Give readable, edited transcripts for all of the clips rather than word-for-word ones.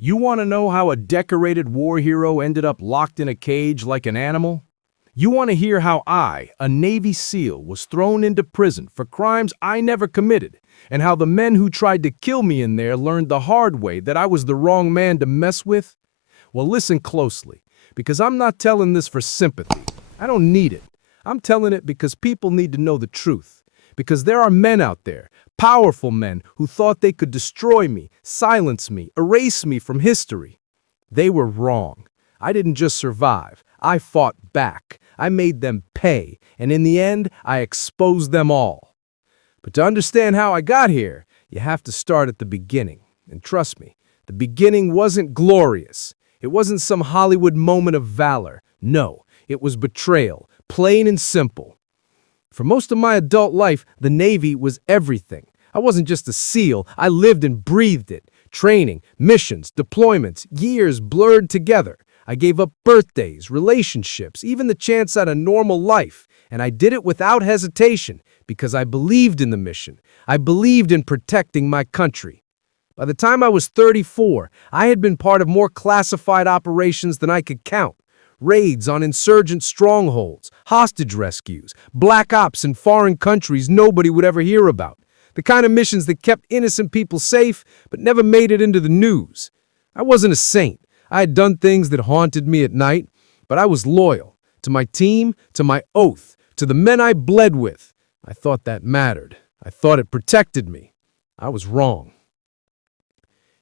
You want to know how a decorated war hero ended up locked in a cage like an animal? You want to hear how I, a Navy SEAL, was thrown into prison for crimes I never committed, and how the men who tried to kill me in there learned the hard way that I was the wrong man to mess with? Well, listen closely, because I'm not telling this for sympathy. I don't need it. I'm telling it because people need to know the truth. Because there are men out there, powerful men, who thought they could destroy me, silence me, erase me from history. They were wrong. I didn't just survive. I fought back. I made them pay, and in the end, I exposed them all. But to understand how I got here, you have to start at the beginning. And trust me, the beginning wasn't glorious. It wasn't some Hollywood moment of valor. No, it was betrayal, plain and simple. For most of my adult life, the Navy was everything. I wasn't just a SEAL, I lived and breathed it. Training, missions, deployments, years blurred together. I gave up birthdays, relationships, even the chance at a normal life. And I did it without hesitation because I believed in the mission. I believed in protecting my country. By the time I was 34, I had been part of more classified operations than I could count. Raids on insurgent strongholds, hostage rescues, black ops in foreign countries nobody would ever hear about. The kind of missions that kept innocent people safe but never made it into the news. I wasn't a saint. I had done things that haunted me at night, but I was loyal to my team, to my oath, to the men I bled with. I thought that mattered. I thought it protected me. I was wrong.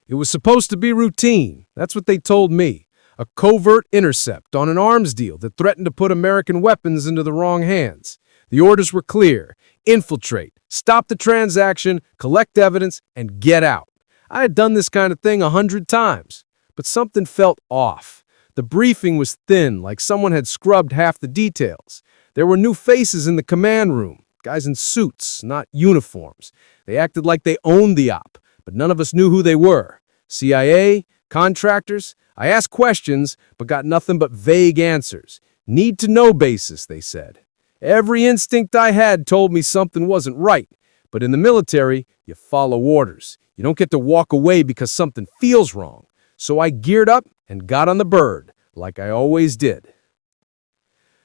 It was supposed to be routine. That's what they told me. A covert intercept on an arms deal that threatened to put American weapons into the wrong hands. The orders were clear. Infiltrate, stop the transaction, collect evidence, and get out. I had done this kind of thing 100 times, but something felt off. The briefing was thin, like someone had scrubbed half the details. There were new faces in the command room, guys in suits, not uniforms. They acted like they owned the op, but none of us knew who they were. CIA, contractors. I asked questions, but got nothing but vague answers. Need-to-know basis, they said. Every instinct I had told me something wasn't right, but in the military, you follow orders. You don't get to walk away because something feels wrong. So I geared up and got on the bird, like I always did.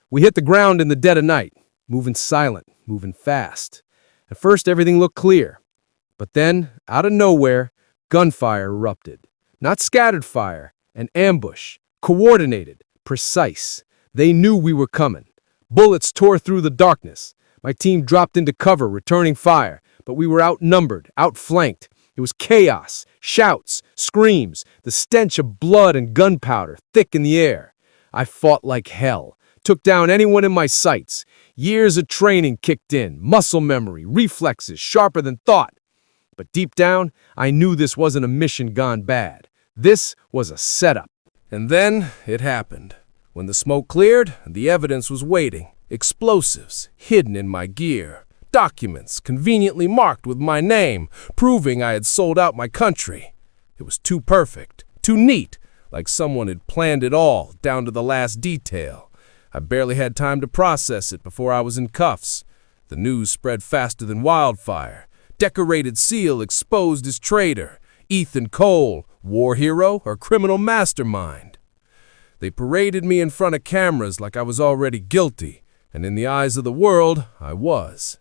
We hit the ground in the dead of night, moving silent, moving fast. At first, everything looked clear. But then, out of nowhere, gunfire erupted. Not scattered fire, an ambush, coordinated, precise. They knew we were coming. Bullets tore through the darkness. My team dropped into cover, returning fire, but we were outnumbered, outflanked. It was chaos, shouts, screams, the stench of blood and gunpowder thick in the air. I fought like hell, took down anyone in my sights. Years of training kicked in, muscle memory, reflexes sharper than thought. But deep down, I knew this wasn't a mission gone bad. This was a setup. And then it happened. When the smoke cleared, the evidence was waiting. Explosives hidden in my gear. Documents conveniently marked with my name, proving I had sold out my country. It was too perfect, too neat, like someone had planned it all, down to the last detail. I barely had time to process it before I was in cuffs. The news spread faster than wildfire. Decorated SEAL exposed as traitor. Ethan Cole, war hero or criminal mastermind. They paraded me in front of cameras like I was already guilty, and in the eyes of the world, I was.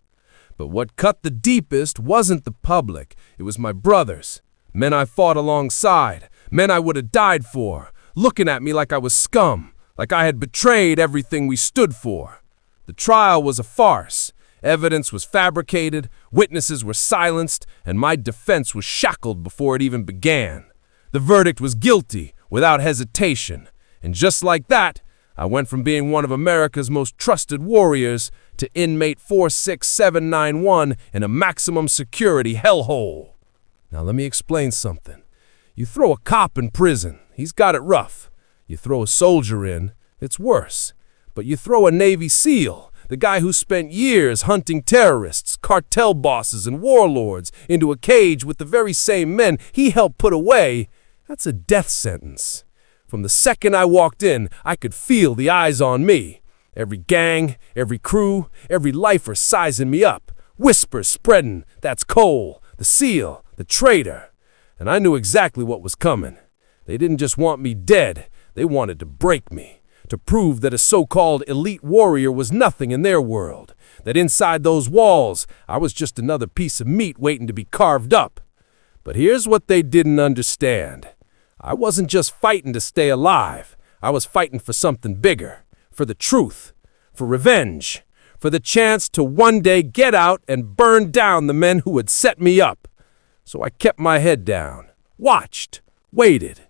But what cut the deepest wasn't the public, it was my brothers. Men I fought alongside, men I would have died for, looking at me like I was scum, like I had betrayed everything we stood for. The trial was a farce. Evidence was fabricated, witnesses were silenced, and my defense was shackled before it even began. The verdict was guilty, without hesitation. And just like that, I went from being one of America's most trusted warriors to inmate 46791 in a maximum security hellhole. Now let me explain something. You throw a cop in prison, he's got it rough. You throw a soldier in, it's worse. But you throw a Navy SEAL, the guy who spent years hunting terrorists, cartel bosses, and warlords into a cage with the very same men he helped put away, that's a death sentence. From the second I walked in, I could feel the eyes on me. Every gang, every crew, every lifer sizing me up. Whispers spreading, that's Cole, the SEAL, the traitor. And I knew exactly what was coming. They didn't just want me dead, they wanted to break me, to prove that a so-called elite warrior was nothing in their world, that inside those walls I was just another piece of meat waiting to be carved up. But here's what they didn't understand. I wasn't just fighting to stay alive. I was fighting for something bigger, for the truth, for revenge, for the chance to one day get out and burn down the men who had set me up. So I kept my head down, watched, waited,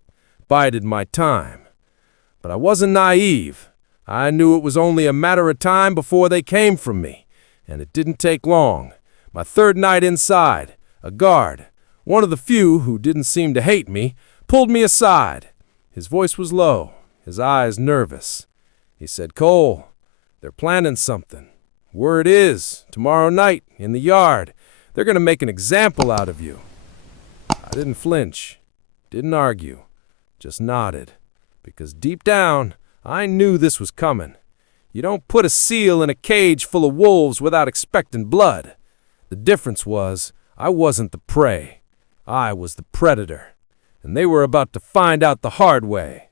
bided my time. But I wasn't naive. I knew it was only a matter of time before they came for me, and it didn't take long. My third night inside, a guard, one of the few who didn't seem to hate me, pulled me aside. His voice was low, his eyes nervous. He said, "Cole, they're planning something. Word is, tomorrow night, in the yard, they're going to make an example out of you." I didn't flinch, didn't argue, just nodded, because deep down, I knew this was coming. You don't put a seal in a cage full of wolves without expecting blood. The difference was, I wasn't the prey. I was the predator, and they were about to find out the hard way.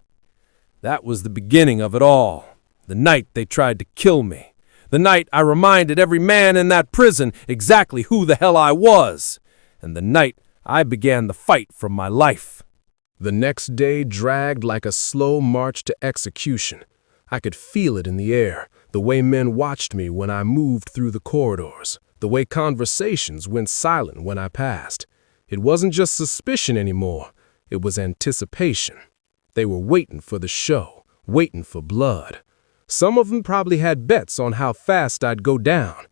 That was the beginning of it all, the night they tried to kill me, the night I reminded every man in that prison exactly who the hell I was, and the night I began the fight for my life. The next day dragged like a slow march to execution. I could feel it in the air, the way men watched me when I moved through the corridors, the way conversations went silent when I passed. It wasn't just suspicion anymore, it was anticipation. They were waiting for the show, waiting for blood. Some of them probably had bets on how fast I'd go down.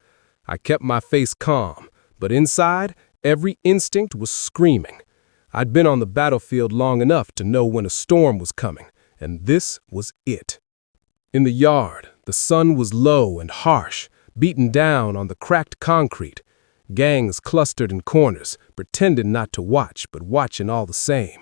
I kept my face calm, but inside, every instinct was screaming. I'd been on the battlefield long enough to know when a storm was coming, and this was it. In the yard, the sun was low and harsh, beaten down on the cracked concrete. Gangs clustered in corners, pretending not to watch, but watching all the same.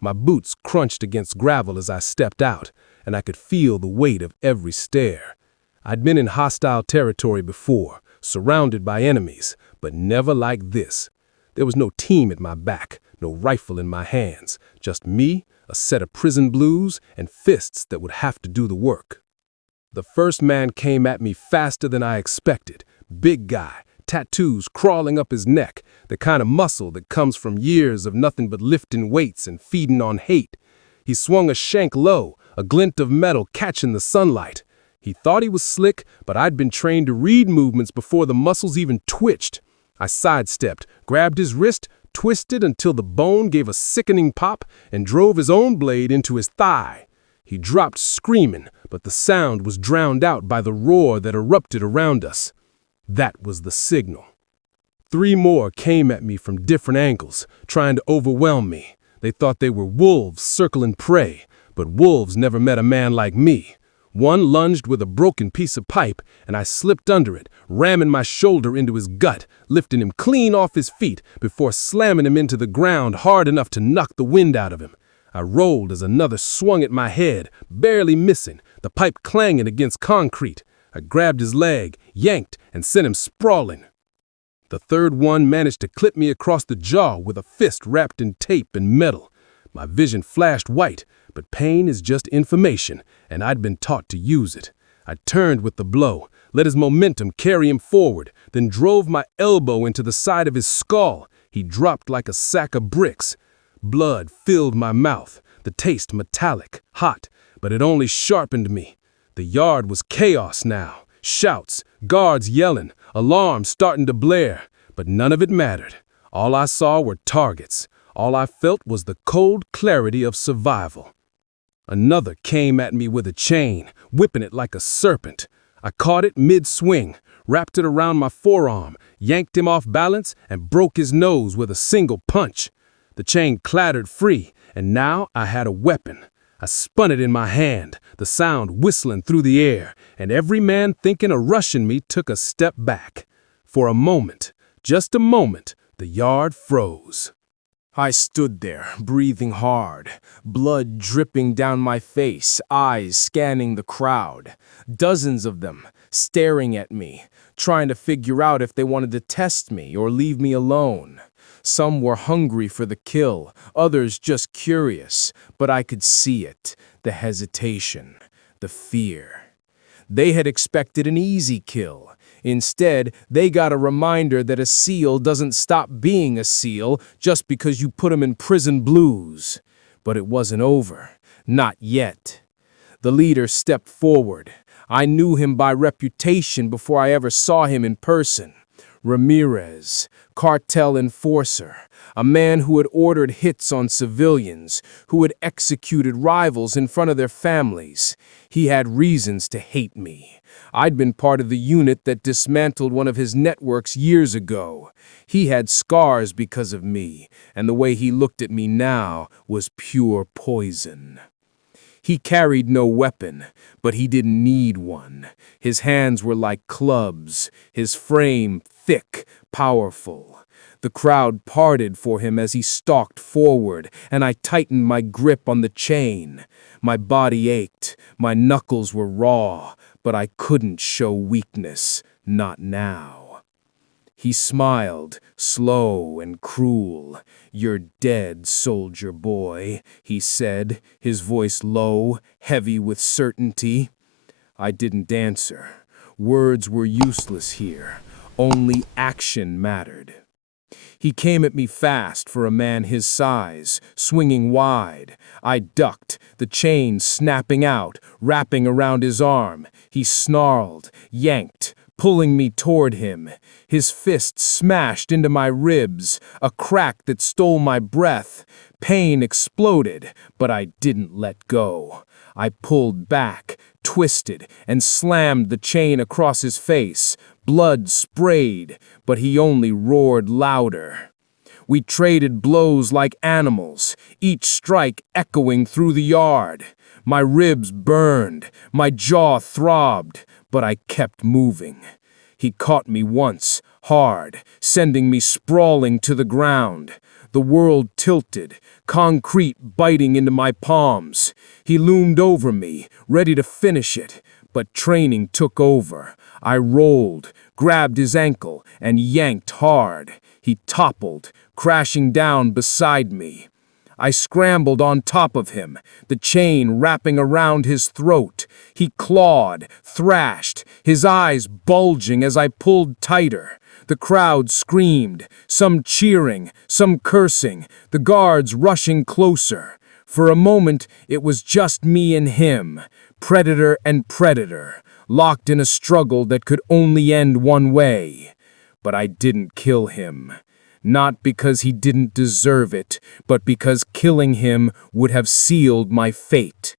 My boots crunched against gravel as I stepped out, and I could feel the weight of every stare. I'd been in hostile territory before, surrounded by enemies, but never like this. There was no team at my back, no rifle in my hands, just me, a set of prison blues, and fists that would have to do the work. The first man came at me faster than I expected. Big guy, tattoos crawling up his neck, the kind of muscle that comes from years of nothing but lifting weights and feeding on hate. He swung a shank low, a glint of metal catching the sunlight. He thought he was slick, but I'd been trained to read movements before the muscles even twitched. I sidestepped, grabbed his wrist, twisted until the bone gave a sickening pop, and drove his own blade into his thigh. He dropped screaming, but the sound was drowned out by the roar that erupted around us. That was the signal. 3 more came at me from different angles, trying to overwhelm me. They thought they were wolves circling prey, but wolves never met a man like me. One lunged with a broken piece of pipe, and I slipped under it, ramming my shoulder into his gut, lifting him clean off his feet before slamming him into the ground hard enough to knock the wind out of him. I rolled as another swung at my head, barely missing, the pipe clanging against concrete. I grabbed his leg, yanked, and sent him sprawling. The third one managed to clip me across the jaw with a fist wrapped in tape and metal. My vision flashed white, but pain is just information, and I'd been taught to use it. I turned with the blow, let his momentum carry him forward, then drove my elbow into the side of his skull. He dropped like a sack of bricks. Blood filled my mouth, the taste metallic, hot, but it only sharpened me. The yard was chaos now. Shouts, guards yelling, alarms starting to blare, but none of it mattered. All I saw were targets. All I felt was the cold clarity of survival. Another came at me with a chain, whipping it like a serpent. I caught it mid-swing, wrapped it around my forearm, yanked him off balance, and broke his nose with a single punch. The chain clattered free, and now I had a weapon. I spun it in my hand, the sound whistling through the air, and every man thinking of rushing me took a step back. For a moment, just a moment, the yard froze. I stood there, breathing hard, blood dripping down my face, eyes scanning the crowd. Dozens of them, staring at me, trying to figure out if they wanted to test me or leave me alone. Some were hungry for the kill, others just curious, but I could see it, the hesitation, the fear. They had expected an easy kill. Instead, they got a reminder that a SEAL doesn't stop being a SEAL just because you put him in prison blues. But it wasn't over. Not yet. The leader stepped forward. I knew him by reputation before I ever saw him in person. Ramirez, cartel enforcer, a man who had ordered hits on civilians, who had executed rivals in front of their families. He had reasons to hate me. I'd been part of the unit that dismantled one of his networks years ago. He had scars because of me, and the way he looked at me now was pure poison. He carried no weapon, but he didn't need one. His hands were like clubs, his frame thick, powerful. The crowd parted for him as he stalked forward, and I tightened my grip on the chain. My body ached, my knuckles were raw, but I couldn't show weakness, not now. He smiled, slow and cruel. "You're dead, soldier boy," he said, his voice low, heavy with certainty. I didn't answer. Words were useless here. Only action mattered. He came at me fast for a man his size, swinging wide. I ducked, the chain snapping out, wrapping around his arm. He snarled, yanked, pulling me toward him. His fist smashed into my ribs, a crack that stole my breath. Pain exploded, but I didn't let go. I pulled back, twisted, and slammed the chain across his face. Blood sprayed, but he only roared louder. We traded blows like animals, each strike echoing through the yard. My ribs burned, my jaw throbbed, but I kept moving. He caught me once, hard, sending me sprawling to the ground. The world tilted, concrete biting into my palms. He loomed over me, ready to finish it, but training took over. I rolled, grabbed his ankle, and yanked hard. He toppled, crashing down beside me. I scrambled on top of him, the chain wrapping around his throat. He clawed, thrashed, his eyes bulging as I pulled tighter. The crowd screamed, some cheering, some cursing, the guards rushing closer. For a moment, it was just me and him, predator and predator, locked in a struggle that could only end one way. But I didn't kill him. Not because he didn't deserve it, but because killing him would have sealed my fate.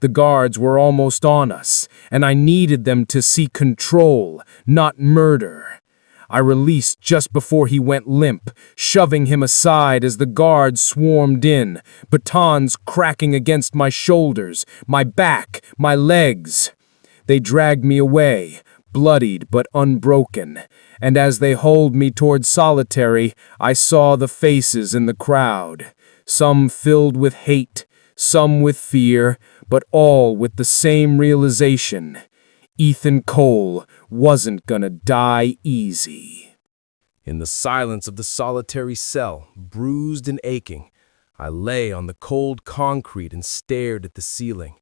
The guards were almost on us, and I needed them to see control, not murder. I released just before he went limp, shoving him aside as the guards swarmed in, batons cracking against my shoulders, my back, my legs. They dragged me away, bloodied but unbroken, and as they hauled me toward solitary, I saw the faces in the crowd, some filled with hate, some with fear, but all with the same realization. Ethan Cole wasn't gonna die easy. In the silence of the solitary cell, bruised and aching, I lay on the cold concrete and stared at the ceiling.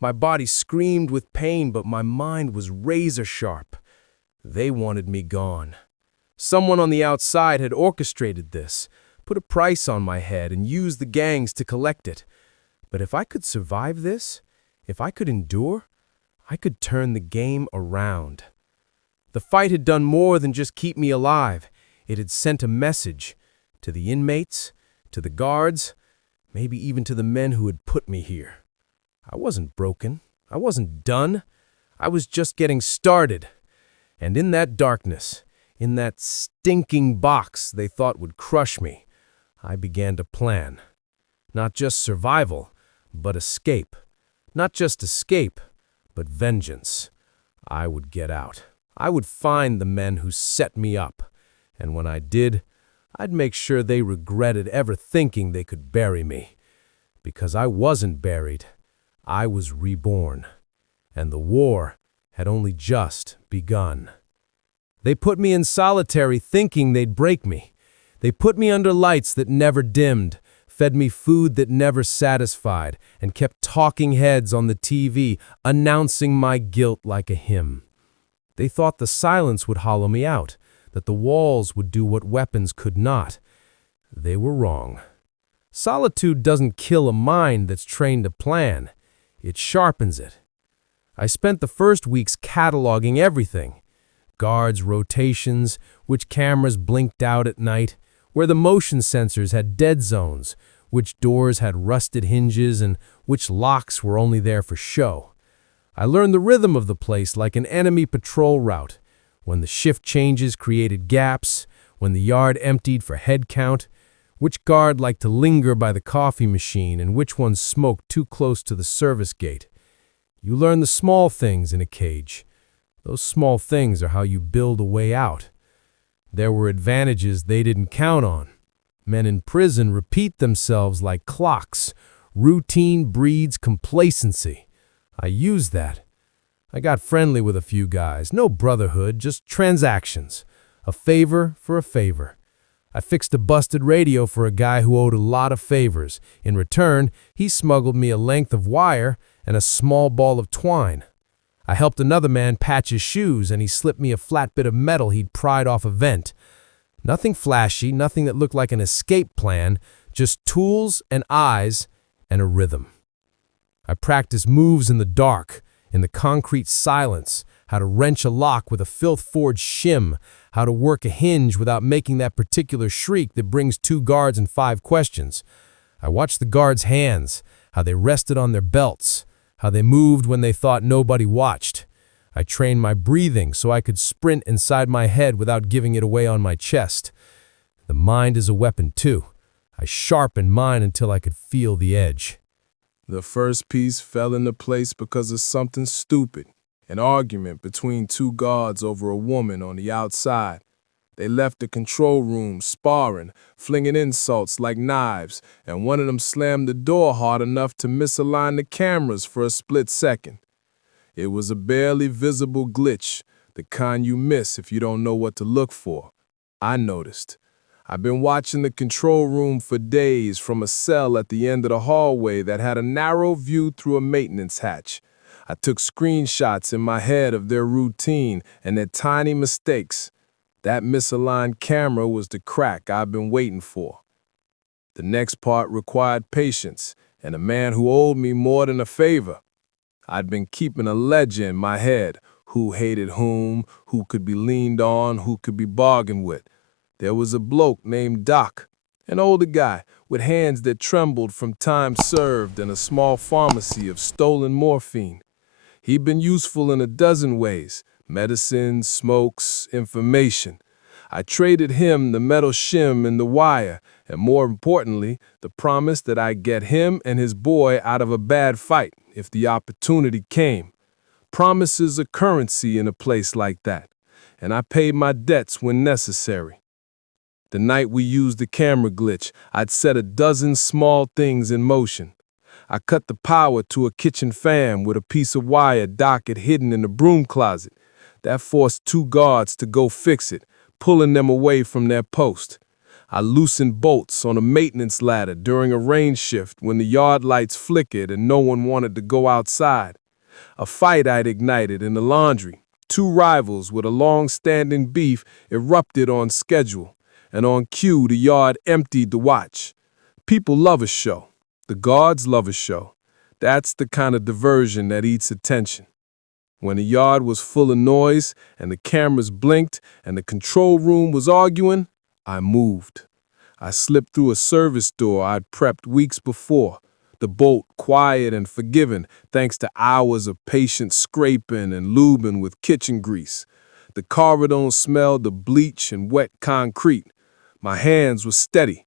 My body screamed with pain, but my mind was razor sharp. They wanted me gone. Someone on the outside had orchestrated this, put a price on my head, and used the gangs to collect it. But if I could survive this, if I could endure, I could turn the game around. The fight had done more than just keep me alive. It had sent a message to the inmates, to the guards, maybe even to the men who had put me here. I wasn't broken. I wasn't done. I was just getting started. And in that darkness, in that stinking box they thought would crush me, I began to plan. Not just survival, but escape. Not just escape, but vengeance. I would get out. I would find the men who set me up. And when I did, I'd make sure they regretted ever thinking they could bury me. Because I wasn't buried. I was reborn. And the war had only just begun. They put me in solitary thinking they'd break me. They put me under lights that never dimmed, fed me food that never satisfied, and kept talking heads on the TV, announcing my guilt like a hymn. They thought the silence would hollow me out, that the walls would do what weapons could not. They were wrong. Solitude doesn't kill a mind that's trained to plan. It sharpens it. I spent the first weeks cataloging everything. Guards' rotations, which cameras blinked out at night, where the motion sensors had dead zones, which doors had rusted hinges, and which locks were only there for show. I learned the rhythm of the place like an enemy patrol route, when the shift changes created gaps, when the yard emptied for head count, which guard liked to linger by the coffee machine and which one smoked too close to the service gate. You learn the small things in a cage. Those small things are how you build a way out. There were advantages they didn't count on. Men in prison repeat themselves like clocks. Routine breeds complacency. I used that. I got friendly with a few guys. No brotherhood, just transactions. A favor for a favor. I fixed a busted radio for a guy who owed a lot of favors. In return, he smuggled me a length of wire and a small ball of twine. I helped another man patch his shoes, and he slipped me a flat bit of metal he'd pried off a vent. Nothing flashy, nothing that looked like an escape plan, just tools and eyes and a rhythm. I practiced moves in the dark, in the concrete silence, how to wrench a lock with a filth-forged shim, how to work a hinge without making that particular shriek that brings 2 guards and 5 questions. I watched the guards' hands, how they rested on their belts, how they moved when they thought nobody watched. I trained my breathing so I could sprint inside my head without giving it away on my chest. The mind is a weapon, too. I sharpened mine until I could feel the edge. The first piece fell into place because of something stupid. An argument between 2 guards over a woman on the outside. They left the control room sparring, flinging insults like knives, and one of them slammed the door hard enough to misalign the cameras for a split second. It was a barely visible glitch, the kind you miss if you don't know what to look for. I noticed. I've been watching the control room for days from a cell at the end of the hallway that had a narrow view through a maintenance hatch. I took screenshots in my head of their routine and their tiny mistakes. That misaligned camera was the crack I've been waiting for. The next part required patience and a man who owed me more than a favor. I'd been keeping a ledger in my head, who hated whom, who could be leaned on, who could be bargained with. There was a bloke named Doc, an older guy with hands that trembled from time served and a small pharmacy of stolen morphine. He'd been useful in a dozen ways: medicine, smokes, information. I traded him the metal shim and the wire, and more importantly, the promise that I'd get him and his boy out of a bad fight if the opportunity came. Promises are currency in a place like that, and I paid my debts when necessary. The night we used the camera glitch, I'd set a dozen small things in motion. I cut the power to a kitchen fan with a piece of wire Doc had hidden in the broom closet. That forced 2 guards to go fix it, pulling them away from their post. I loosened bolts on a maintenance ladder during a rain shift when the yard lights flickered and no one wanted to go outside. A fight I'd ignited in the laundry. 2 rivals with a long-standing beef erupted on schedule, and on cue the yard emptied to watch. People love a show. The guards love a show. That's the kind of diversion that eats attention. When the yard was full of noise and the cameras blinked and the control room was arguing, I moved. I slipped through a service door I'd prepped weeks before, the bolt quiet and forgiving thanks to hours of patient scraping and lubing with kitchen grease. The corridor smelled of bleach and wet concrete. My hands were steady.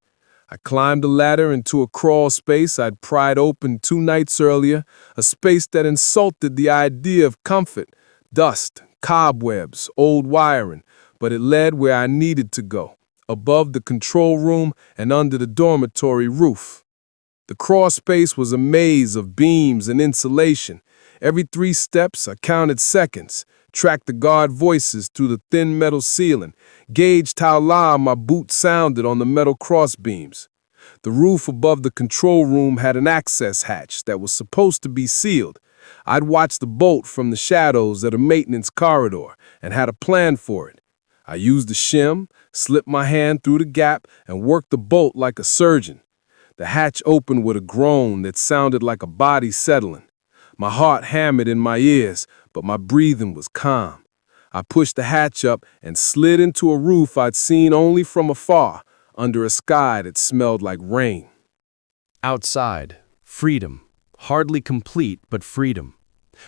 I climbed a ladder into a crawl space I'd pried open 2 nights earlier, a space that insulted the idea of comfort, dust, cobwebs, old wiring, but it led where I needed to go, above the control room and under the dormitory roof. The crawl space was a maze of beams and insulation. Every 3 steps I counted seconds, tracked the guard voices through the thin metal ceiling, gauged how loud my boots sounded on the metal crossbeams. The roof above the control room had an access hatch that was supposed to be sealed. I'd watched the bolt from the shadows at a maintenance corridor and had a plan for it. I used the shim, slipped my hand through the gap, and worked the bolt like a surgeon. The hatch opened with a groan that sounded like a body settling. My heart hammered in my ears, but my breathing was calm. I pushed the hatch up and slid into a roof I'd seen only from afar, under a sky that smelled like rain. Outside, freedom. Hardly complete, but freedom.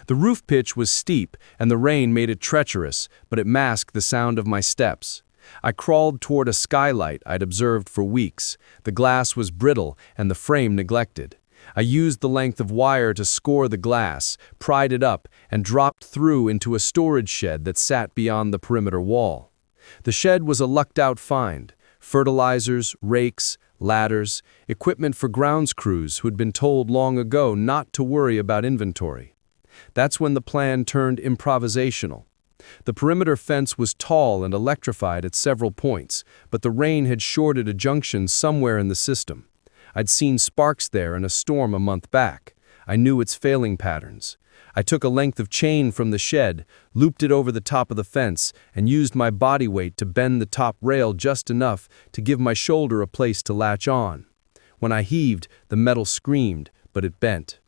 The roof pitch was steep, and the rain made it treacherous, but it masked the sound of my steps. I crawled toward a skylight I'd observed for weeks. The glass was brittle and the frame neglected. I used the length of wire to score the glass, pried it up, and dropped through into a storage shed that sat beyond the perimeter wall. The shed was a lucked-out find: fertilizers, rakes, ladders, equipment for grounds crews who'd been told long ago not to worry about inventory. That's when the plan turned improvisational. The perimeter fence was tall and electrified at several points, but the rain had shorted a junction somewhere in the system. I'd seen sparks there in a storm a month back. I knew its failing patterns. I took a length of chain from the shed, looped it over the top of the fence, and used my body weight to bend the top rail just enough to give my shoulder a place to latch on. When I heaved, the metal screamed, but it bent.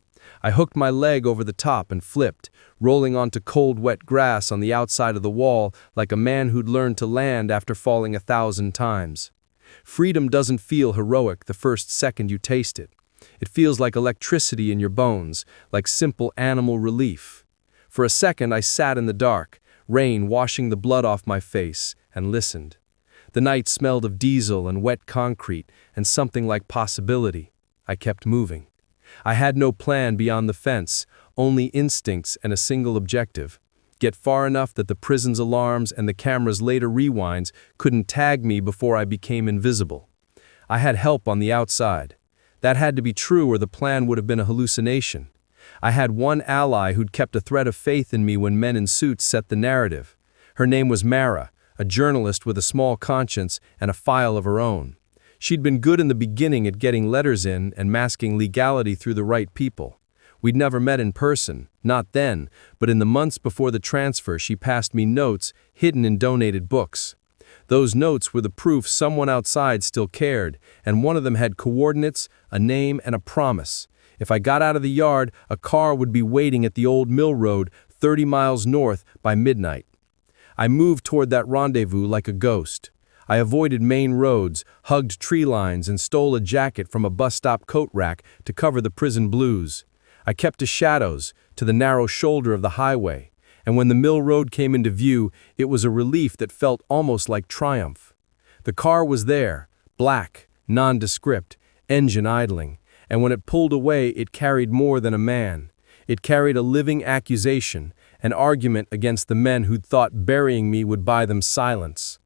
I hooked my leg over the top and flipped, rolling onto cold, wet grass on the outside of the wall like a man who'd learned to land after falling 1,000 times. Freedom doesn't feel heroic the first second you taste it. It feels like electricity in your bones, like simple animal relief. For a second I sat in the dark, rain washing the blood off my face, and listened. The night smelled of diesel and wet concrete and something like possibility. I kept moving. I had no plan beyond the fence, only instincts and a single objective: get far enough that the prison's alarms and the camera's later rewinds couldn't tag me before I became invisible. I had help on the outside. That had to be true or the plan would have been a hallucination. I had one ally who'd kept a thread of faith in me when men in suits set the narrative. Her name was Mara, a journalist with a small conscience and a file of her own. She'd been good in the beginning at getting letters in and masking legality through the right people. We'd never met in person, not then, but in the months before the transfer she passed me notes hidden in donated books. Those notes were the proof someone outside still cared, and one of them had coordinates, a name, and a promise. If I got out of the yard, a car would be waiting at the old mill road 30 miles north by midnight. I moved toward that rendezvous like a ghost. I avoided main roads, hugged tree lines, and stole a jacket from a bus stop coat rack to cover the prison blues. I kept to shadows, to the narrow shoulder of the highway, and when the mill road came into view, it was a relief that felt almost like triumph. The car was there, black, nondescript, engine idling, and when it pulled away, it carried more than a man. It carried a living accusation, an argument against the men who'd thought burying me would buy them silence.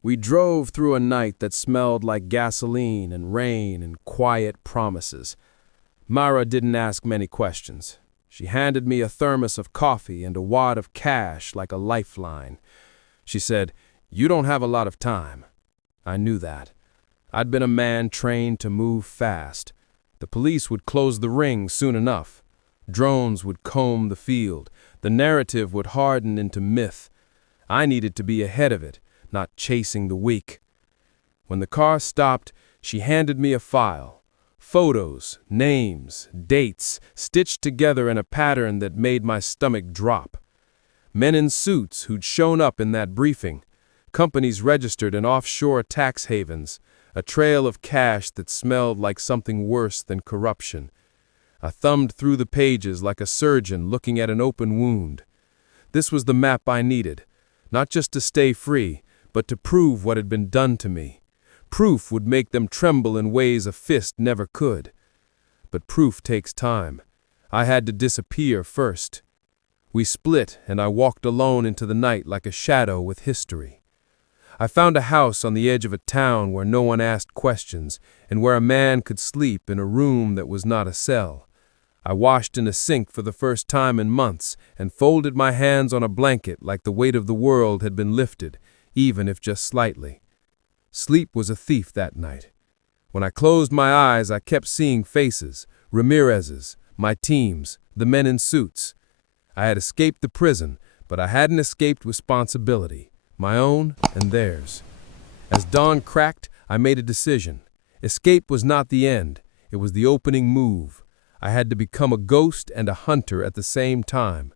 We drove through a night that smelled like gasoline and rain and quiet promises. Mara didn't ask many questions. She handed me a thermos of coffee and a wad of cash like a lifeline. She said, "You don't have a lot of time." I knew that. I'd been a man trained to move fast. The police would close the ring soon enough. Drones would comb the field. The narrative would harden into myth. I needed to be ahead of it, not chasing the weak. When the car stopped, she handed me a file. Photos, names, dates, stitched together in a pattern that made my stomach drop. Men in suits who'd shown up in that briefing, companies registered in offshore tax havens, a trail of cash that smelled like something worse than corruption. I thumbed through the pages like a surgeon looking at an open wound. This was the map I needed, not just to stay free, but to prove what had been done to me. Proof would make them tremble in ways a fist never could. But proof takes time. I had to disappear first. We split, and I walked alone into the night like a shadow with history. I found a house on the edge of a town where no one asked questions, and where a man could sleep in a room that was not a cell. I washed in a sink for the first time in months and folded my hands on a blanket like the weight of the world had been lifted, even if just slightly. Sleep was a thief that night. When I closed my eyes, I kept seeing faces, Ramirez's, my team's, the men in suits. I had escaped the prison, but I hadn't escaped responsibility, my own and theirs. As dawn cracked, I made a decision. Escape was not the end, it was the opening move. I had to become a ghost and a hunter at the same time.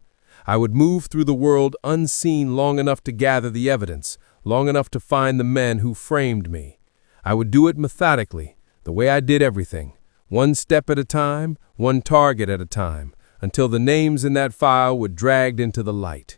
I would move through the world unseen long enough to gather the evidence, long enough to find the men who framed me. I would do it methodically, the way I did everything, one step at a time, one target at a time, until the names in that file were dragged into the light.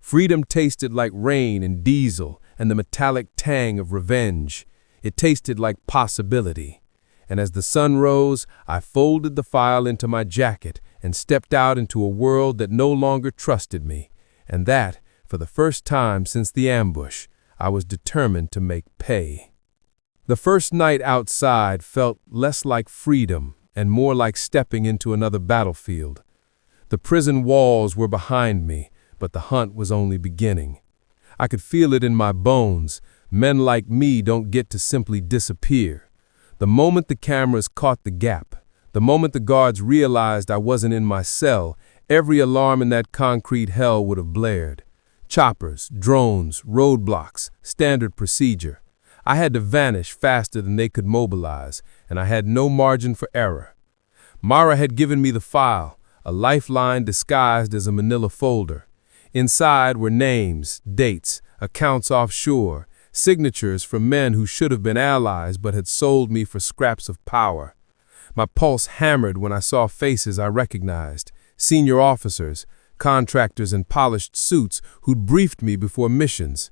Freedom tasted like rain and diesel and the metallic tang of revenge. It tasted like possibility. And as the sun rose, I folded the file into my jacket and stepped out into a world that no longer trusted me, and that, for the first time since the ambush, I was determined to make pay. The first night outside felt less like freedom and more like stepping into another battlefield. The prison walls were behind me, but the hunt was only beginning. I could feel it in my bones. Men like me don't get to simply disappear. The moment the cameras caught the gap, the moment the guards realized I wasn't in my cell, every alarm in that concrete hell would have blared. Choppers, drones, roadblocks, standard procedure. I had to vanish faster than they could mobilize, and I had no margin for error. Mara had given me the file, a lifeline disguised as a manila folder. Inside were names, dates, accounts offshore, signatures from men who should have been allies but had sold me for scraps of power. My pulse hammered when I saw faces I recognized, senior officers, contractors in polished suits who'd briefed me before missions.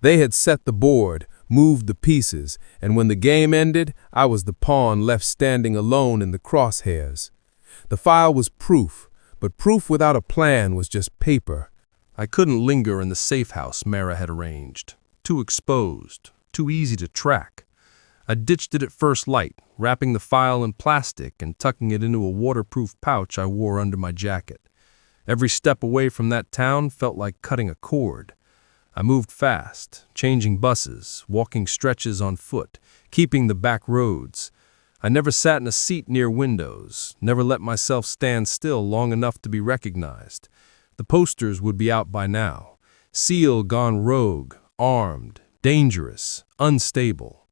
They had set the board, moved the pieces, and when the game ended, I was the pawn left standing alone in the crosshairs. The file was proof, but proof without a plan was just paper. I couldn't linger in the safe house Mara had arranged. Too exposed, too easy to track. I ditched it at first light, wrapping the file in plastic and tucking it into a waterproof pouch I wore under my jacket. Every step away from that town felt like cutting a cord. I moved fast, changing buses, walking stretches on foot, keeping the back roads. I never sat in a seat near windows, never let myself stand still long enough to be recognized. The posters would be out by now. SEAL gone rogue, armed, dangerous, unstable.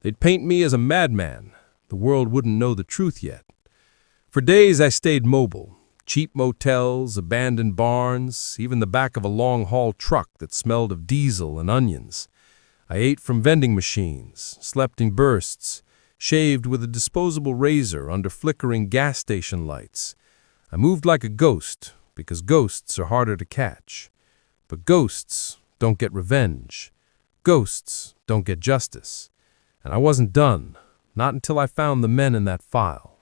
They'd paint me as a madman. The world wouldn't know the truth yet. For days I stayed mobile. Cheap motels, abandoned barns, even the back of a long-haul truck that smelled of diesel and onions. I ate from vending machines, slept in bursts, shaved with a disposable razor under flickering gas station lights. I moved like a ghost, because ghosts are harder to catch. But ghosts don't get revenge. Ghosts don't get justice. And I wasn't done, not until I found the men in that file.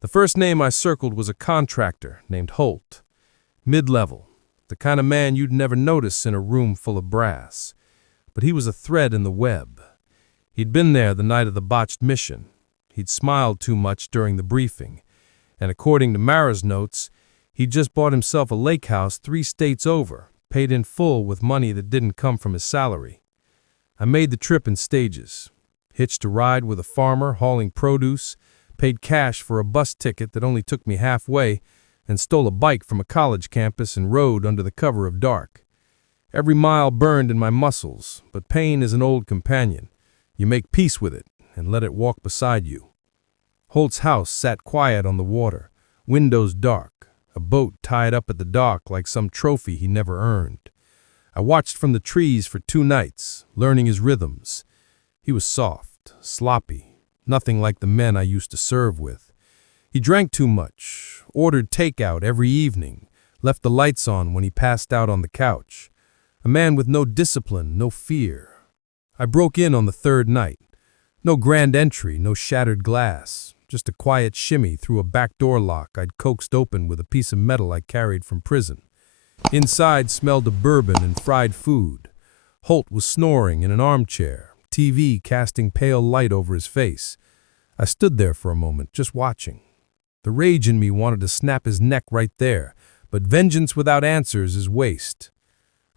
The first name I circled was a contractor named Holt. Mid-level, the kind of man you'd never notice in a room full of brass. But he was a thread in the web. He'd been there the night of the botched mission. He'd smiled too much during the briefing. And according to Mara's notes, he'd just bought himself a lake house 3 states over, paid in full with money that didn't come from his salary. I made the trip in stages. Hitched a ride with a farmer hauling produce, paid cash for a bus ticket that only took me halfway, and stole a bike from a college campus and rode under the cover of dark. Every mile burned in my muscles, but pain is an old companion. You make peace with it and let it walk beside you. Holt's house sat quiet on the water, windows dark, a boat tied up at the dock like some trophy he never earned. I watched from the trees for 2 nights, learning his rhythms. He was soft, sloppy, nothing like the men I used to serve with. He drank too much, ordered takeout every evening, left the lights on when he passed out on the couch. A man with no discipline, no fear. I broke in on the 3rd night. No grand entry, no shattered glass, just a quiet shimmy through a back door lock I'd coaxed open with a piece of metal I carried from prison. Inside smelled of bourbon and fried food. Holt was snoring in an armchair, TV casting pale light over his face. I stood there for a moment, just watching. The rage in me wanted to snap his neck right there, but vengeance without answers is waste.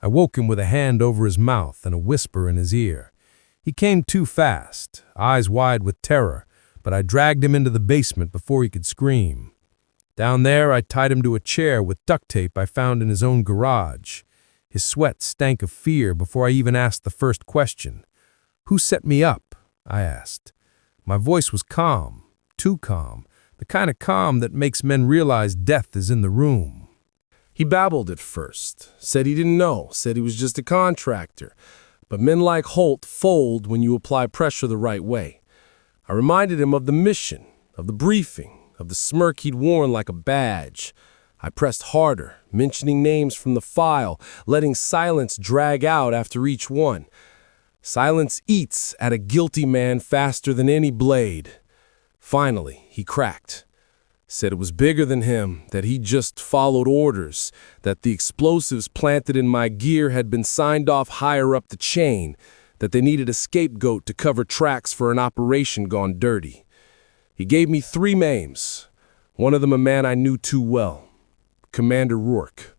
I woke him with a hand over his mouth and a whisper in his ear. He came too fast, eyes wide with terror, but I dragged him into the basement before he could scream. Down there, I tied him to a chair with duct tape I found in his own garage. His sweat stank of fear before I even asked the first question. "Who set me up?" I asked. My voice was calm, too calm, the kind of calm that makes men realize death is in the room. He babbled at first, said he didn't know, said he was just a contractor. But men like Holt fold when you apply pressure the right way. I reminded him of the mission, of the briefing, of the smirk he'd worn like a badge. I pressed harder, mentioning names from the file, letting silence drag out after each one. Silence eats at a guilty man faster than any blade. Finally, he cracked. Said it was bigger than him, that he just followed orders, that the explosives planted in my gear had been signed off higher up the chain, that they needed a scapegoat to cover tracks for an operation gone dirty. He gave me 3 names, one of them a man I knew too well, Commander Rourke.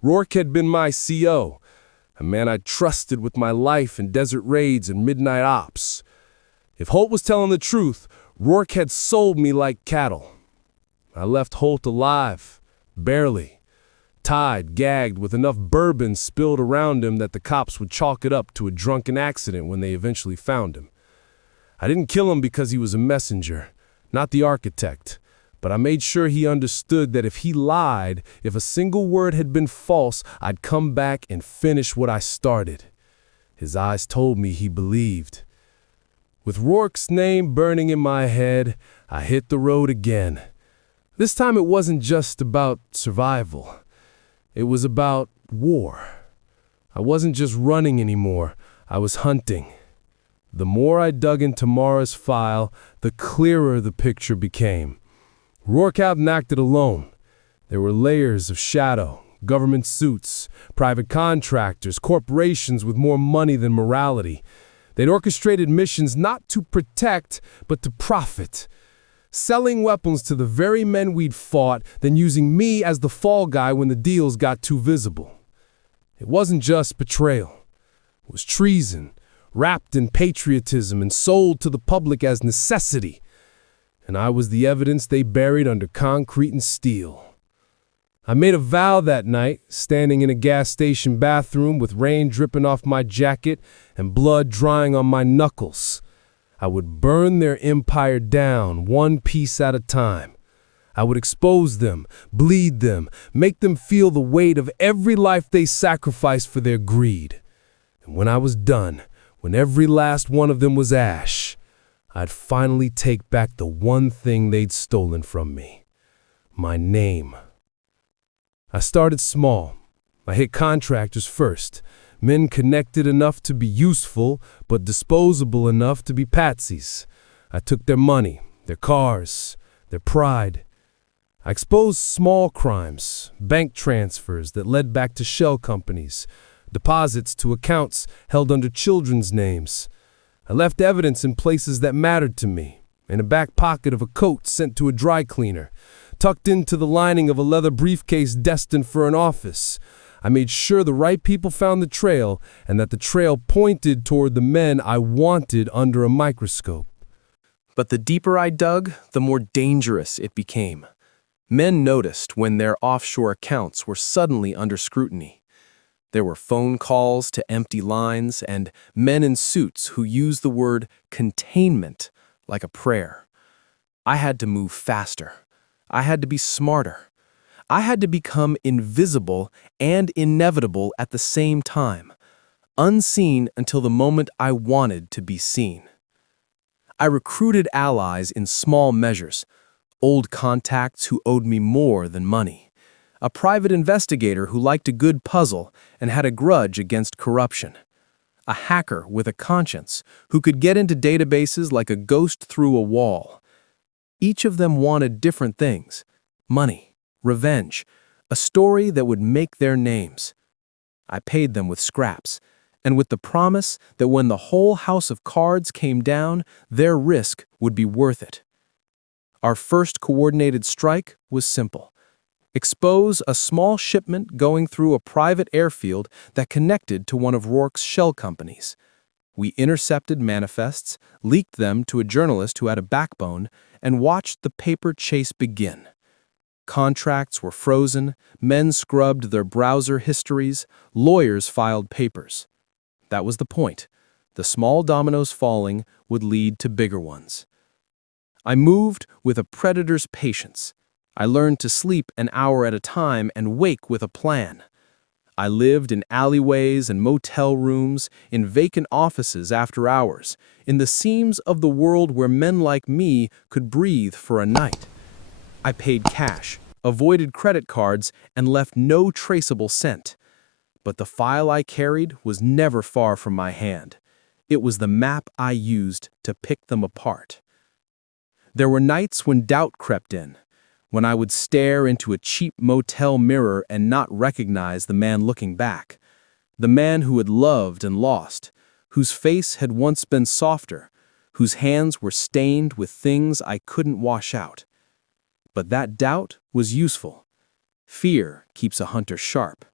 Rourke had been my CO, a man I trusted with my life in desert raids and midnight ops. If Holt was telling the truth, Rourke had sold me like cattle. I left Holt alive, barely, tied, gagged, with enough bourbon spilled around him that the cops would chalk it up to a drunken accident when they eventually found him. I didn't kill him because he was a messenger, not the architect, but I made sure he understood that if he lied, if a single word had been false, I'd come back and finish what I started. His eyes told me he believed. With Rourke's name burning in my head, I hit the road again. This time it wasn't just about survival. It was about war. I wasn't just running anymore. I was hunting. The more I dug into Mara's file, the clearer the picture became. Rourke hadn't acted alone. There were layers of shadow, government suits, private contractors, corporations with more money than morality. They'd orchestrated missions not to protect, but to profit. Selling weapons to the very men we'd fought, then using me as the fall guy when the deals got too visible. It wasn't just betrayal. It was treason, wrapped in patriotism and sold to the public as necessity. And I was the evidence they buried under concrete and steel. I made a vow that night, standing in a gas station bathroom with rain dripping off my jacket and blood drying on my knuckles. I would burn their empire down, one piece at a time. I would expose them, bleed them, make them feel the weight of every life they sacrificed for their greed. And when I was done, when every last one of them was ash, I'd finally take back the one thing they'd stolen from me: my name. I started small. I hit contractors first. Men connected enough to be useful, but disposable enough to be patsies. I took their money, their cars, their pride. I exposed small crimes, bank transfers that led back to shell companies, deposits to accounts held under children's names. I left evidence in places that mattered to me, in a back pocket of a coat sent to a dry cleaner, tucked into the lining of a leather briefcase destined for an office. I made sure the right people found the trail and that the trail pointed toward the men I wanted under a microscope. But the deeper I dug, the more dangerous it became. Men noticed when their offshore accounts were suddenly under scrutiny. There were phone calls to empty lines and men in suits who used the word containment like a prayer. I had to move faster. I had to be smarter. I had to become invisible and inevitable at the same time, unseen until the moment I wanted to be seen. I recruited allies in small measures, old contacts who owed me more than money, a private investigator who liked a good puzzle and had a grudge against corruption, a hacker with a conscience who could get into databases like a ghost through a wall. Each of them wanted different things: money, revenge, a story that would make their names. I paid them with scraps, and with the promise that when the whole house of cards came down, their risk would be worth it. Our first coordinated strike was simple. Expose a small shipment going through a private airfield that connected to one of Rourke's shell companies. We intercepted manifests, leaked them to a journalist who had a backbone, and watched the paper chase begin. Contracts were frozen, men scrubbed their browser histories, lawyers filed papers. That was the point. The small dominoes falling would lead to bigger ones. I moved with a predator's patience. I learned to sleep an hour at a time and wake with a plan. I lived in alleyways and motel rooms, in vacant offices after hours, in the seams of the world where men like me could breathe for a night. I paid cash, avoided credit cards, and left no traceable cent. But the file I carried was never far from my hand. It was the map I used to pick them apart. There were nights when doubt crept in, when I would stare into a cheap motel mirror and not recognize the man looking back, the man who had loved and lost, whose face had once been softer, whose hands were stained with things I couldn't wash out. But that doubt was useful. Fear keeps a hunter sharp.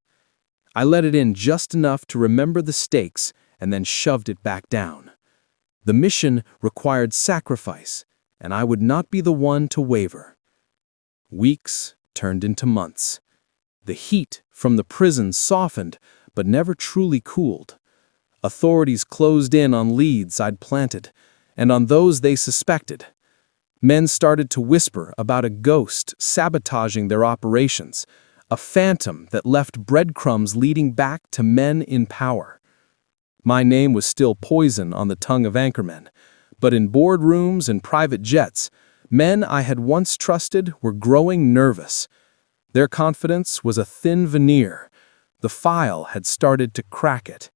I let it in just enough to remember the stakes and then shoved it back down. The mission required sacrifice, and I would not be the one to waver. Weeks turned into months. The heat from the prison softened, but never truly cooled. Authorities closed in on leads I'd planted, and on those they suspected. Men started to whisper about a ghost sabotaging their operations, a phantom that left breadcrumbs leading back to men in power. My name was still poison on the tongue of anchormen, but in boardrooms and private jets, men I had once trusted were growing nervous. Their confidence was a thin veneer. The file had started to crack it.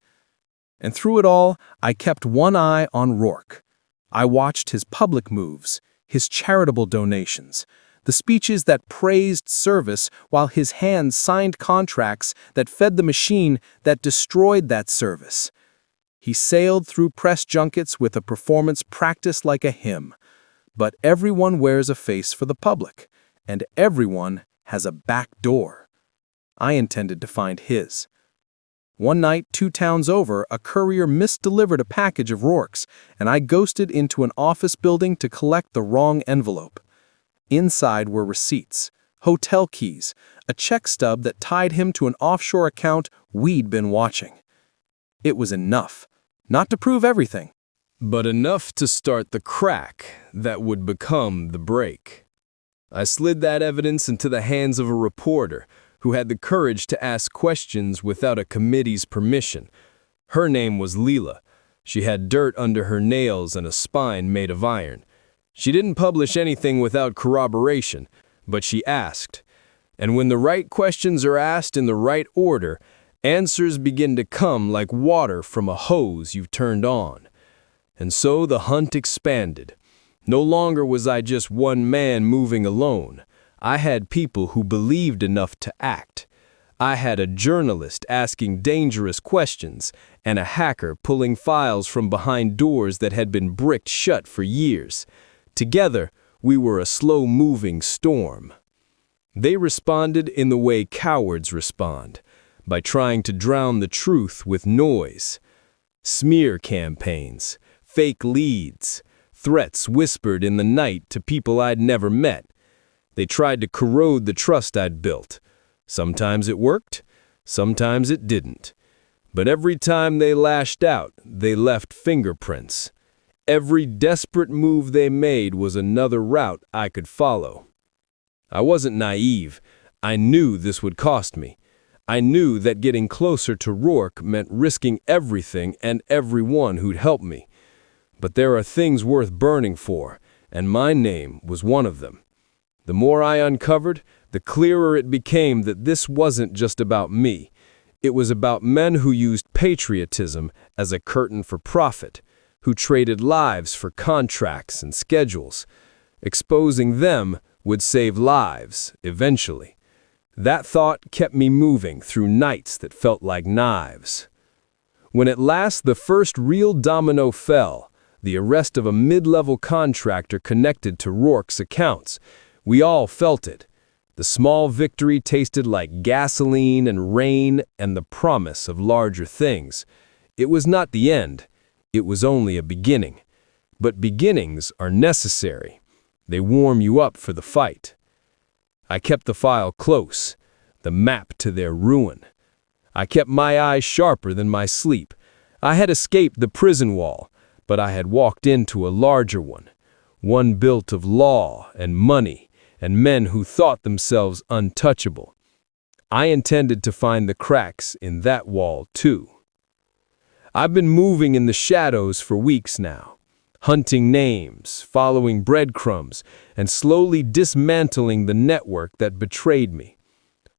And through it all, I kept one eye on Rourke. I watched his public moves, his charitable donations, the speeches that praised service while his hands signed contracts that fed the machine that destroyed that service. He sailed through press junkets with a performance practiced like a hymn. But everyone wears a face for the public, and everyone has a back door. I intended to find his. One night, 2 towns over, a courier misdelivered a package of Rourke's, and I ghosted into an office building to collect the wrong envelope. Inside were receipts, hotel keys, a check stub that tied him to an offshore account we'd been watching. It was enough, not to prove everything, but enough to start the crack that would become the break. I slid that evidence into the hands of a reporter who had the courage to ask questions without a committee's permission. Her name was Leela. She had dirt under her nails and a spine made of iron. She didn't publish anything without corroboration, but she asked. And when the right questions are asked in the right order, answers begin to come like water from a hose you've turned on. And so the hunt expanded. No longer was I just one man moving alone. I had people who believed enough to act. I had a journalist asking dangerous questions and a hacker pulling files from behind doors that had been bricked shut for years. Together, we were a slow-moving storm. They responded in the way cowards respond, by trying to drown the truth with noise. Smear campaigns, fake leads, threats whispered in the night to people I'd never met. They tried to corrode the trust I'd built. Sometimes it worked, sometimes it didn't. But every time they lashed out, they left fingerprints. Every desperate move they made was another route I could follow. I wasn't naive. I knew this would cost me. I knew that getting closer to Rourke meant risking everything and everyone who'd help me. But there are things worth burning for, and my name was one of them. The more I uncovered, the clearer it became that this wasn't just about me. It was about men who used patriotism as a curtain for profit, who traded lives for contracts and schedules. Exposing them would save lives, eventually. That thought kept me moving through nights that felt like knives. When at last the first real domino fell, the arrest of a mid-level contractor connected to Rourke's accounts. We all felt it. The small victory tasted like gasoline and rain and the promise of larger things. It was not the end. It was only a beginning. But beginnings are necessary. They warm you up for the fight. I kept the file close, the map to their ruin. I kept my eyes sharper than my sleep. I had escaped the prison wall, but I had walked into a larger one built of law and money and men who thought themselves untouchable. I intended to find the cracks in that wall too. I've been moving in the shadows for weeks now, hunting names, following breadcrumbs, and slowly dismantling the network that betrayed me.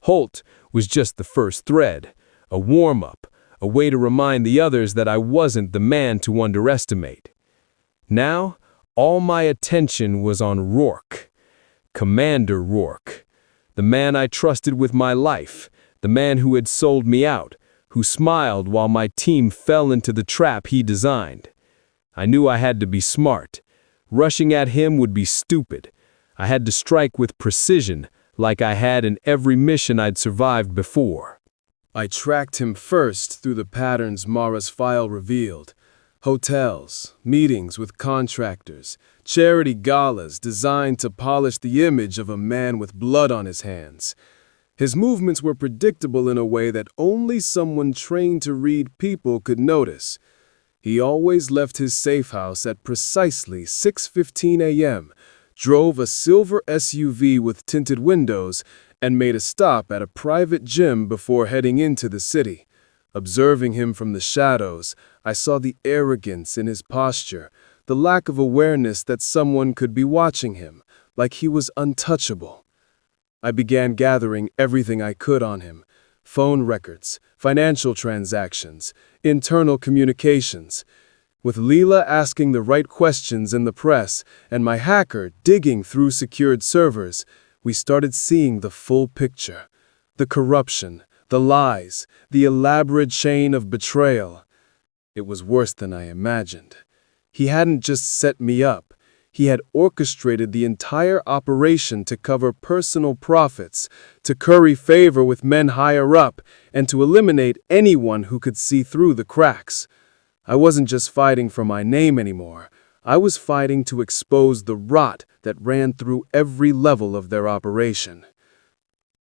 Holt was just the first thread, a warm-up, a way to remind the others that I wasn't the man to underestimate. Now, all my attention was on Rourke, Commander Rourke, the man I trusted with my life, the man who had sold me out, who smiled while my team fell into the trap he designed. I knew I had to be smart. Rushing at him would be stupid. I had to strike with precision, like I had in every mission I'd survived before. I tracked him first through the patterns Mara's file revealed. Hotels, meetings with contractors, charity galas designed to polish the image of a man with blood on his hands. His movements were predictable in a way that only someone trained to read people could notice. He always left his safe house at precisely 6:15 a.m., drove a silver SUV with tinted windows, and made a stop at a private gym before heading into the city. Observing him from the shadows, I saw the arrogance in his posture, the lack of awareness that someone could be watching him, like he was untouchable. I began gathering everything I could on him: phone records, financial transactions, internal communications. With Leela asking the right questions in the press and my hacker digging through secured servers, we started seeing the full picture. The corruption, the lies, the elaborate chain of betrayal. It was worse than I imagined. He hadn't just set me up. He had orchestrated the entire operation to cover personal profits, to curry favor with men higher up, and to eliminate anyone who could see through the cracks. I wasn't just fighting for my name anymore. I was fighting to expose the rot that ran through every level of their operation.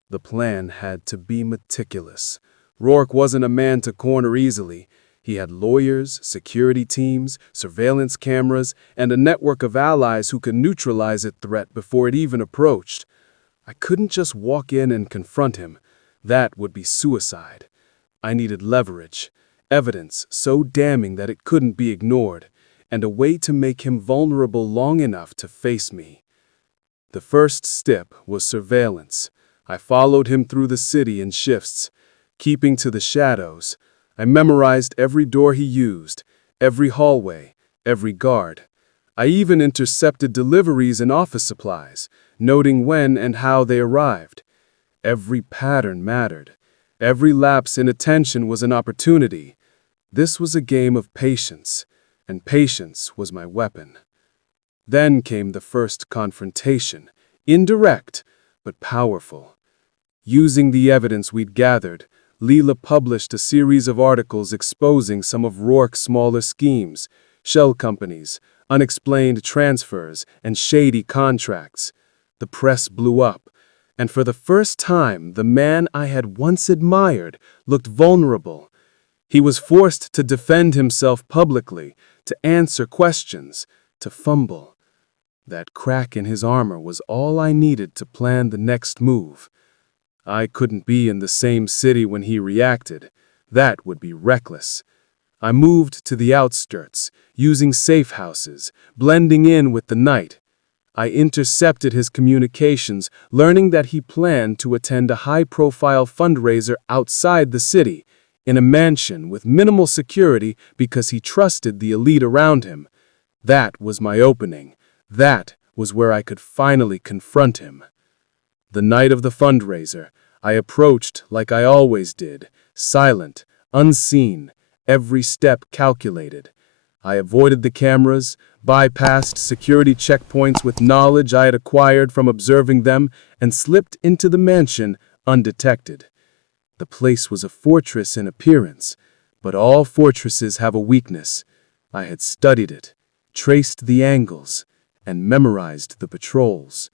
The plan had to be meticulous. Rourke wasn't a man to corner easily. He had lawyers, security teams, surveillance cameras, and a network of allies who could neutralize a threat before it even approached. I couldn't just walk in and confront him. That would be suicide. I needed leverage, evidence so damning that it couldn't be ignored, and a way to make him vulnerable long enough to face me. The first step was surveillance. I followed him through the city in shifts. Keeping to the shadows, I memorized every door he used, every hallway, every guard. I even intercepted deliveries and office supplies, noting when and how they arrived. Every pattern mattered. Every lapse in attention was an opportunity. This was a game of patience, and patience was my weapon. Then came the first confrontation, indirect, but powerful. Using the evidence we'd gathered, Leela published a series of articles exposing some of Rourke's smaller schemes: shell companies, unexplained transfers, and shady contracts. The press blew up, and for the first time, the man I had once admired looked vulnerable. He was forced to defend himself publicly, to answer questions, to fumble. That crack in his armor was all I needed to plan the next move. I couldn't be in the same city when he reacted. That would be reckless. I moved to the outskirts, using safe houses, blending in with the night. I intercepted his communications, learning that he planned to attend a high-profile fundraiser outside the city, in a mansion with minimal security because he trusted the elite around him. That was my opening. That was where I could finally confront him. The night of the fundraiser, I approached like I always did, silent, unseen, every step calculated. I avoided the cameras, bypassed security checkpoints with knowledge I had acquired from observing them, and slipped into the mansion undetected. The place was a fortress in appearance, but all fortresses have a weakness. I had studied it, traced the angles, and memorized the patrols.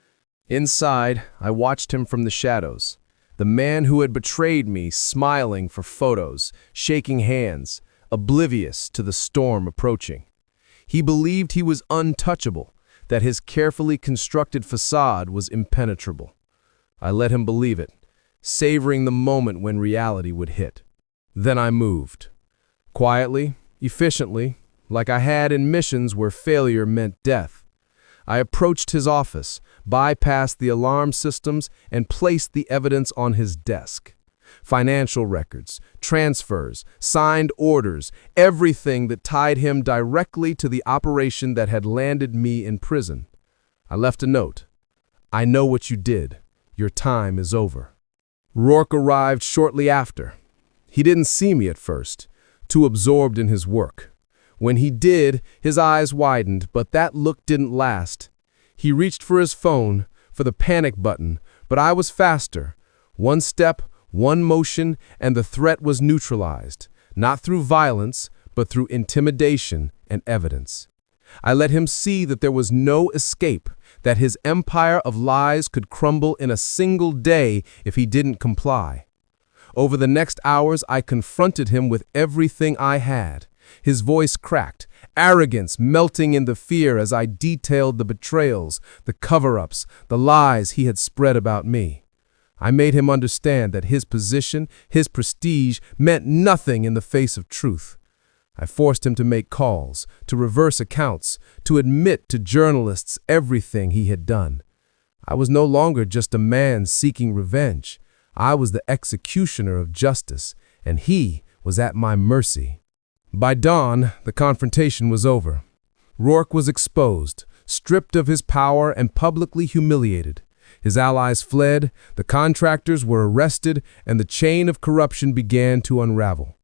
Inside, I watched him from the shadows. The man who had betrayed me, smiling for photos, shaking hands, oblivious to the storm approaching. He believed he was untouchable, that his carefully constructed facade was impenetrable. I let him believe it, savoring the moment when reality would hit. Then I moved. Quietly, efficiently, like I had in missions where failure meant death. I approached his office, bypassed the alarm systems, and placed the evidence on his desk. Financial records, transfers, signed orders, everything that tied him directly to the operation that had landed me in prison. I left a note. "I know what you did. Your time is over." Rourke arrived shortly after. He didn't see me at first, too absorbed in his work. When he did, his eyes widened, but that look didn't last. He reached for his phone, for the panic button, but I was faster. One step, one motion, and the threat was neutralized, not through violence, but through intimidation and evidence. I let him see that there was no escape, that his empire of lies could crumble in a single day if he didn't comply. Over the next hours, I confronted him with everything I had. His voice cracked, arrogance melting in the fear as I detailed the betrayals, the cover-ups, the lies he had spread about me. I made him understand that his position, his prestige, meant nothing in the face of truth. I forced him to make calls, to reverse accounts, to admit to journalists everything he had done. I was no longer just a man seeking revenge. I was the executioner of justice, and he was at my mercy. By dawn, the confrontation was over. Rourke was exposed, stripped of his power and publicly humiliated. His allies fled, the contractors were arrested, and the chain of corruption began to unravel.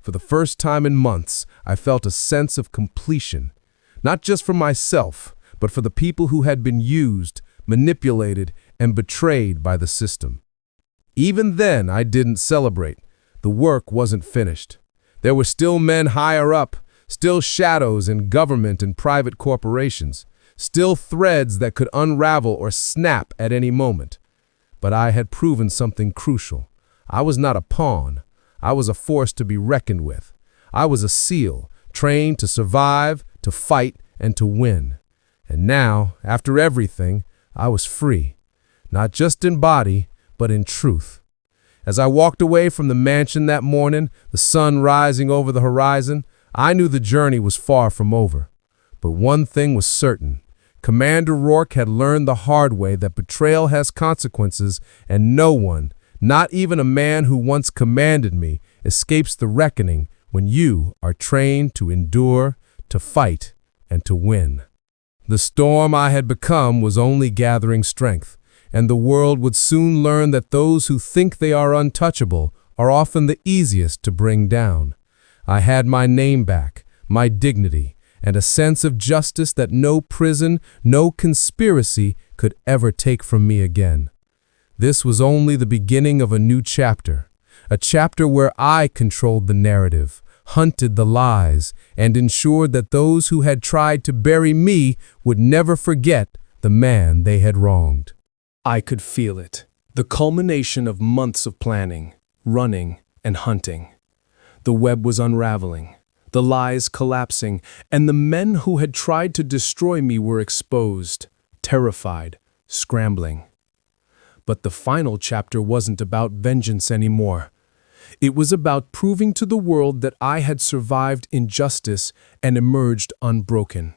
For the first time in months, I felt a sense of completion, not just for myself, but for the people who had been used, manipulated, and betrayed by the system. Even then, I didn't celebrate. The work wasn't finished. There were still men higher up, still shadows in government and private corporations, still threads that could unravel or snap at any moment. But I had proven something crucial. I was not a pawn. I was a force to be reckoned with. I was a SEAL, trained to survive, to fight, and to win. And now, after everything, I was free, not just in body, but in truth. As I walked away from the mansion that morning, the sun rising over the horizon, I knew the journey was far from over. But one thing was certain. Commander Rourke had learned the hard way that betrayal has consequences, and no one, not even a man who once commanded me, escapes the reckoning when you are trained to endure, to fight, and to win. The storm I had become was only gathering strength, and the world would soon learn that those who think they are untouchable are often the easiest to bring down. I had my name back, my dignity, and a sense of justice that no prison, no conspiracy could ever take from me again. This was only the beginning of a new chapter, a chapter where I controlled the narrative, hunted the lies, and ensured that those who had tried to bury me would never forget the man they had wronged. I could feel it, the culmination of months of planning, running, and hunting. The web was unraveling, the lies collapsing, and the men who had tried to destroy me were exposed, terrified, scrambling. But the final chapter wasn't about vengeance anymore. It was about proving to the world that I had survived injustice and emerged unbroken.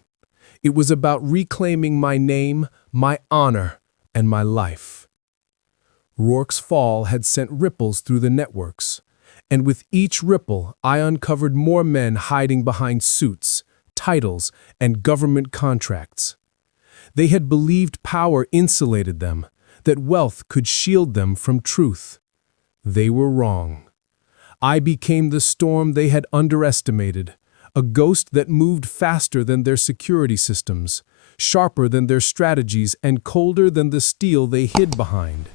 It was about reclaiming my name, my honor, and my life. Rourke's fall had sent ripples through the networks, and with each ripple, I uncovered more men hiding behind suits, titles, and government contracts. They had believed power insulated them, that wealth could shield them from truth. They were wrong. I became the storm they had underestimated, a ghost that moved faster than their security systems, sharper than their strategies, and colder than the steel they hid behind.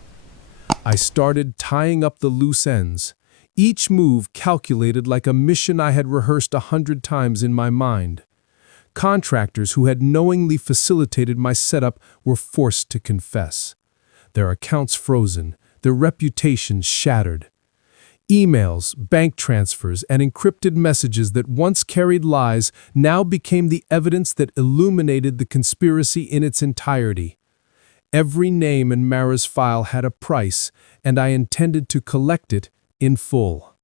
I started tying up the loose ends, each move calculated like a mission I had rehearsed 100 times in my mind. Contractors who had knowingly facilitated my setup were forced to confess. Their accounts frozen, their reputations shattered. Emails, bank transfers, and encrypted messages that once carried lies now became the evidence that illuminated the conspiracy in its entirety. Every name in Mara's file had a price, and I intended to collect it in full.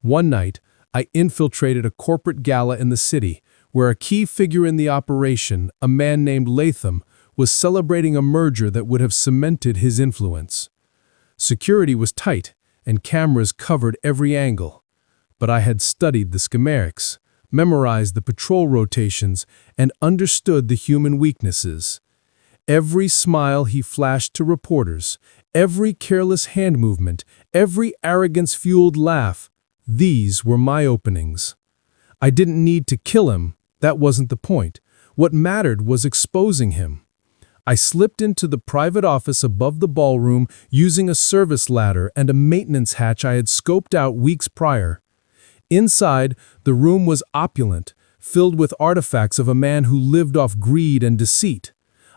One night, I infiltrated a corporate gala in the city, where a key figure in the operation, a man named Latham, was celebrating a merger that would have cemented his influence. Security was tight, and cameras covered every angle. But I had studied the schematics, memorized the patrol rotations, and understood the human weaknesses. Every smile he flashed to reporters, every careless hand movement, every arrogance-fueled laugh, these were my openings. I didn't need to kill him, that wasn't the point. What mattered was exposing him. I slipped into the private office above the ballroom using a service ladder and a maintenance hatch I had scoped out weeks prior. Inside, the room was opulent, filled with artifacts of a man who lived off greed and deceit.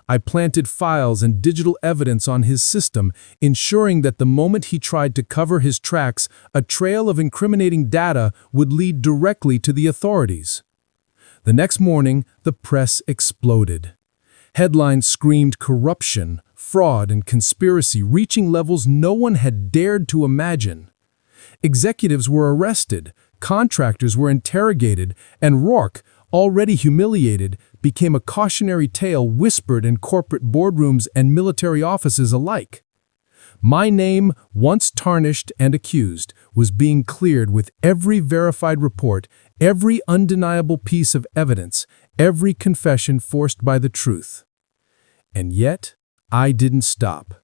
I planted files and digital evidence on his system, ensuring that the moment he tried to cover his tracks, a trail of incriminating data would lead directly to the authorities. The next morning, the press exploded. Headlines screamed corruption, fraud, and conspiracy, reaching levels no one had dared to imagine. Executives were arrested, contractors were interrogated, and Rourke, already humiliated, became a cautionary tale whispered in corporate boardrooms and military offices alike. My name, once tarnished and accused, was being cleared with every verified report, every undeniable piece of evidence, every confession forced by the truth. And yet, I didn't stop.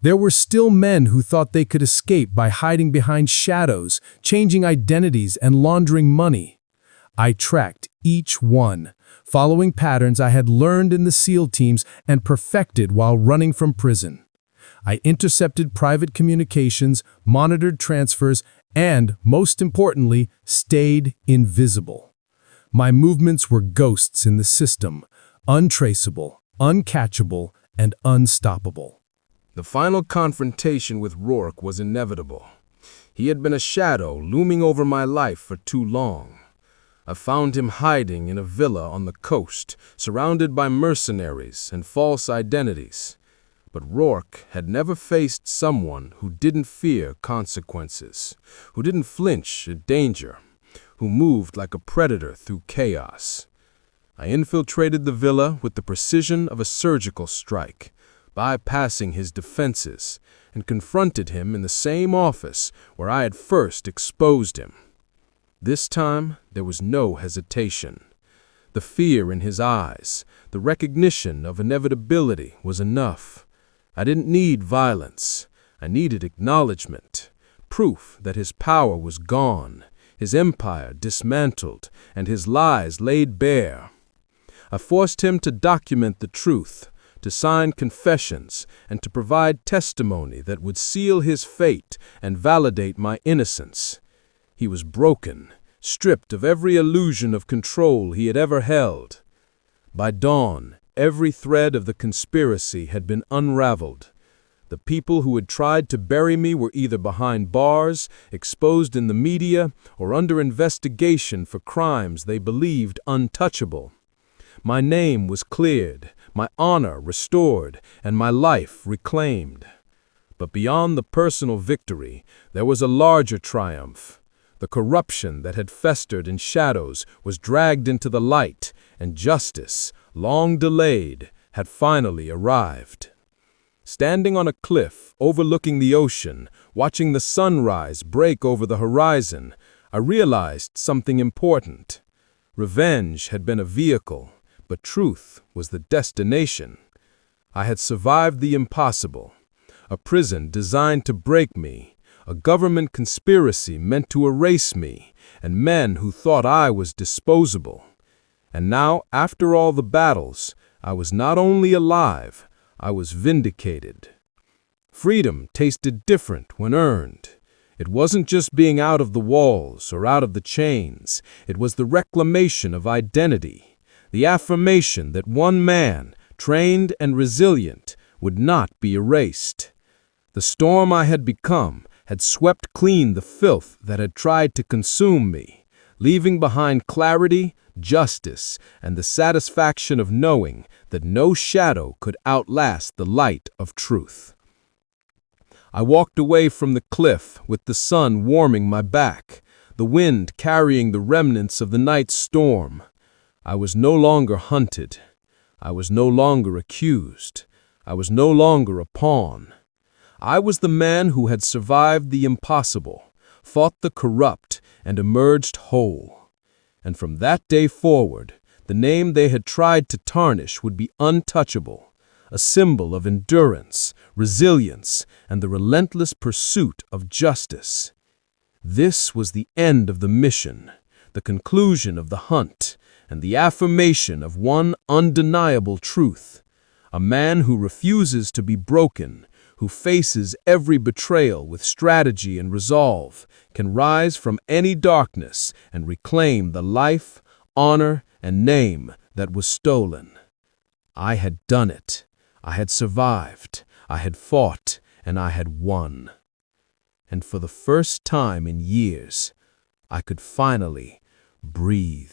There were still men who thought they could escape by hiding behind shadows, changing identities, and laundering money. I tracked each one, following patterns I had learned in the SEAL teams and perfected while running from prison. I intercepted private communications, monitored transfers, and, most importantly, stayed invisible. My movements were ghosts in the system, untraceable, uncatchable, and unstoppable. The final confrontation with Rourke was inevitable. He had been a shadow looming over my life for too long. I found him hiding in a villa on the coast, surrounded by mercenaries and false identities. But Rourke had never faced someone who didn't fear consequences, who didn't flinch at danger, who moved like a predator through chaos. I infiltrated the villa with the precision of a surgical strike, bypassing his defenses, and confronted him in the same office where I had first exposed him. This time, there was no hesitation. The fear in his eyes, the recognition of inevitability was enough. I didn't need violence. I needed acknowledgement, proof that his power was gone, his empire dismantled, and his lies laid bare. I forced him to document the truth, to sign confessions, and to provide testimony that would seal his fate and validate my innocence. He was broken, stripped of every illusion of control he had ever held. By dawn, every thread of the conspiracy had been unraveled. The people who had tried to bury me were either behind bars, exposed in the media, or under investigation for crimes they believed untouchable. My name was cleared, my honor restored, and my life reclaimed. But beyond the personal victory, there was a larger triumph. The corruption that had festered in shadows was dragged into the light, and justice, long delayed, had finally arrived. Standing on a cliff overlooking the ocean, watching the sunrise break over the horizon, I realized something important. Revenge had been a vehicle, but truth was the destination. I had survived the impossible, a prison designed to break me, a government conspiracy meant to erase me, and men who thought I was disposable. And now, after all the battles, I was not only alive, I was vindicated. Freedom tasted different when earned. It wasn't just being out of the walls or out of the chains. It was the reclamation of identity, the affirmation that one man, trained and resilient, would not be erased. The storm I had become had swept clean the filth that had tried to consume me, leaving behind clarity, justice, and the satisfaction of knowing that no shadow could outlast the light of truth. I walked away from the cliff with the sun warming my back, the wind carrying the remnants of the night's storm. I was no longer hunted. I was no longer accused. I was no longer a pawn. I was the man who had survived the impossible, fought the corrupt, and emerged whole. And from that day forward, the name they had tried to tarnish would be untouchable, a symbol of endurance, resilience, and the relentless pursuit of justice. This was the end of the mission, the conclusion of the hunt, and the affirmation of one undeniable truth. A man who refuses to be broken, who faces every betrayal with strategy and resolve, can rise from any darkness and reclaim the life, honor, and name that was stolen. I had done it. I had survived. I had fought, and I had won. And for the first time in years, I could finally breathe.